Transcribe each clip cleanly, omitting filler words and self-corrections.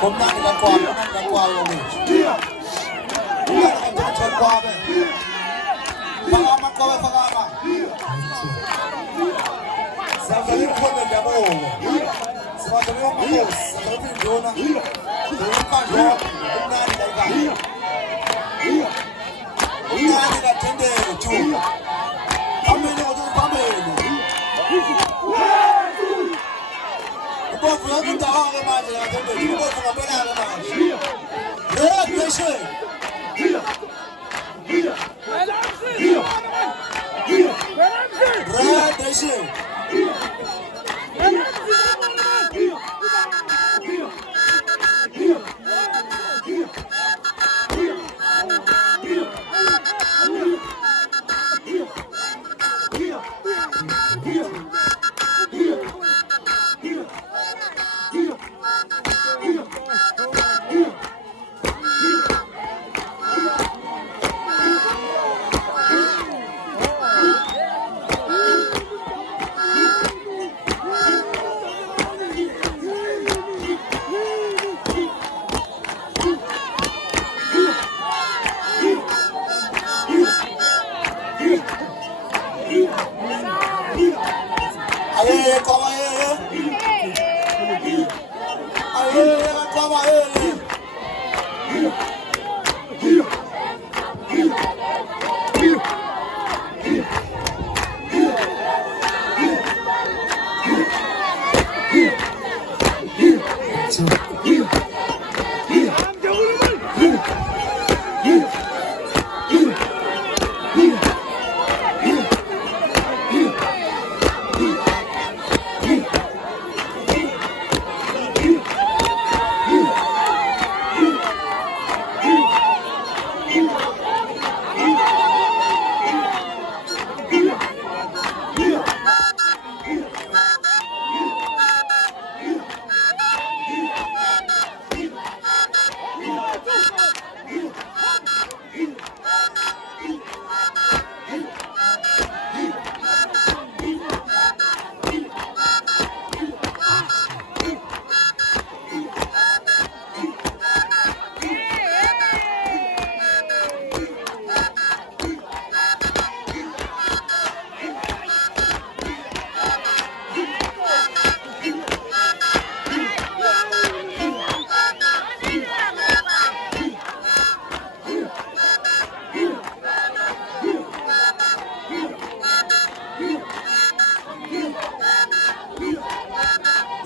Hôm nay là quà rồi mình. Là cho quà về. Pagama qua về pagama. Sao cái này không được đẹp không? Sao cái này không được? Sao cái này không được? Tôi không phải lo. Hôm nay là cái. Hôm nay là trên đề chủ. Hôm nay là tôi phải về. Bố vừa cũng tao cái mà là trên đề chủ bố cũng bên nào cái mà. Rất dễ chơi.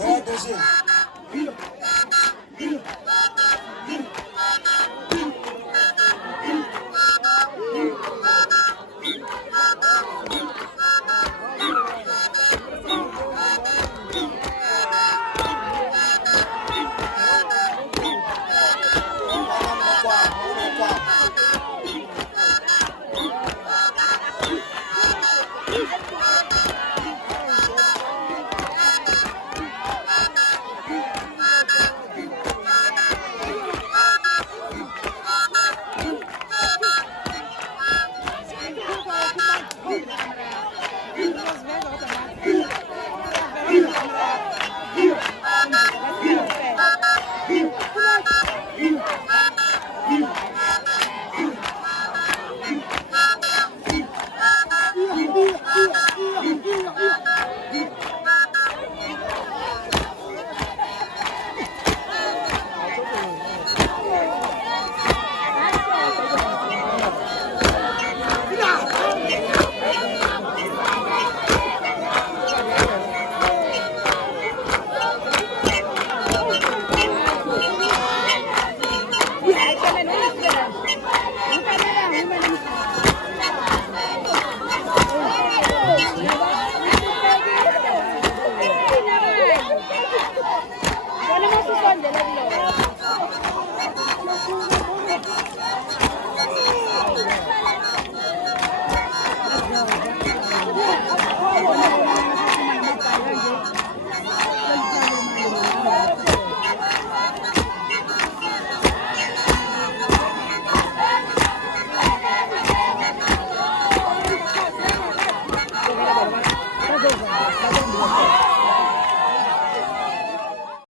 Right, that's it. Thank you.